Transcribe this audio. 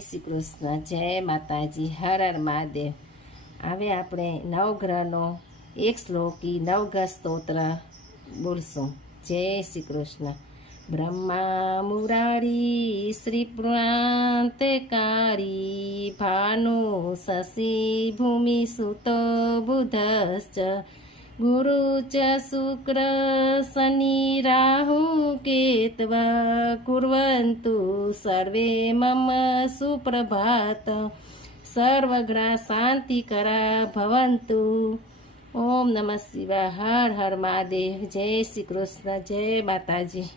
કૃષ્ણ. જય માતાજી. હર હર મહાદેવ. હવે આપણે નવગ્રહનો એક શ્લોકી, નવગ્રહ સ્તોત્ર બોલશું. જય શ્રી કૃષ્ણ. બ્રહ્મા મુરારી શ્રી પ્રાંતકારી ભાનુ શશી ભૂમિ સુતો બુધશ્ચ ગુરુ ચ શુક્ર શનિ રાહુ કેતવા કુર્વन्तु સર્વે મમ સુપ્રભાત સર્વગ્રહ શાંતિકરા ભવન્તુ ઓમ નમઃ શિવાય હર હર મહાદેવ જય શ્રી કૃષ્ણ જય માતાજી